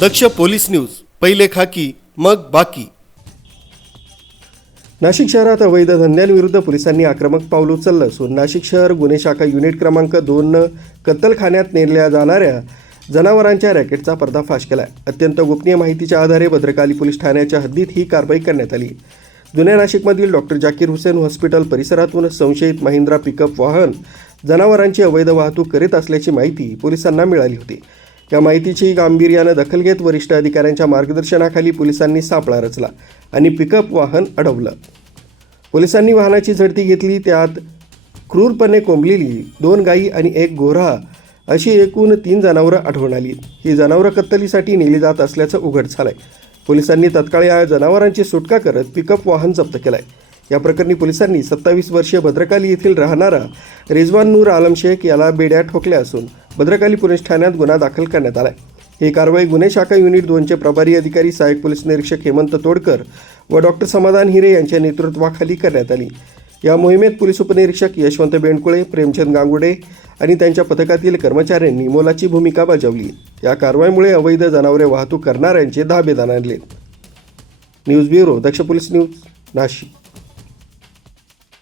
दक्ष police news, पहिले खाकी मग बाकी. नाशिक शहरात अवैध धंद्यांविरुद्ध पोलिसांनी आक्रमक पाऊल उचललं असून नाशिक शहर गुन्हे शाखा युनिट क्रमांक 2 कत्तलखान्यात नेल्या जाणाऱ्या जनावरांच्या रॅकेटचा पर्दाफाश केला. अत्यंत गोपनीय माहितीच्या आधारे भद्रकाली पोलीस ठाण्याच्या हद्दीत ही कारवाई करण्यात आली. जुन्या नाशिकमधील डॉक्टर जाकीर हुसेन हॉस्पिटल परिसरातून संशयित महिंद्रा पिकअप वाहन जनावरांची अवैध वाहतूक करीत असल्याची माहिती पोलिसांना मिळाली होती. या माहितीची गांभीर्यानं दखल घेत वरिष्ठ अधिकाऱ्यांच्या मार्गदर्शनाखाली पोलिसांनी सापळा रचला आणि पिकअप वाहन अडवलं. पोलिसांनी वाहनाची झडती घेतली. त्यात क्रूरपणे कोंबलेली 2 गायी आणि 1 गोरा अशी एकूण 3 जनावरं आढळून आली. ही जनावरं कत्तलीसाठी नेली जात असल्याचं उघड झालंय. पोलिसांनी तत्काळ या जनावरांची सुटका करत पिकअप वाहन जप्त केलंय. या प्रकरणी पोलिसांनी 27 वर्षीय भद्रकाली येथील राहणारा रिजवान नूर आलम शेख याला बेड्या ठोकल्या असून भद्रकाली पोलीस ठाण्यात गुन्हा दाखल करण्यात आलाय. ही कारवाई गुन्हे शाखा युनिट 2चे प्रभारी अधिकारी सहाय्यक पोलीस निरीक्षक हेमंत तोडकर व डॉक्टर समाधान हिरे यांच्या नेतृत्वाखाली करण्यात आली. या मोहिमेत पोलीस उपनिरीक्षक यशवंत बेंडकुळे, प्रेमचंद गांगुडे आणि त्यांच्या पथकातील कर्मचाऱ्यांनी मोलाची भूमिका बजावली. या कारवाईमुळे अवैध जनावरे वाहतूक करणाऱ्यांचे धाबे दणाणले. न्यूज ब्युरो, दक्ष पोलीस न्यूज, नाशिक.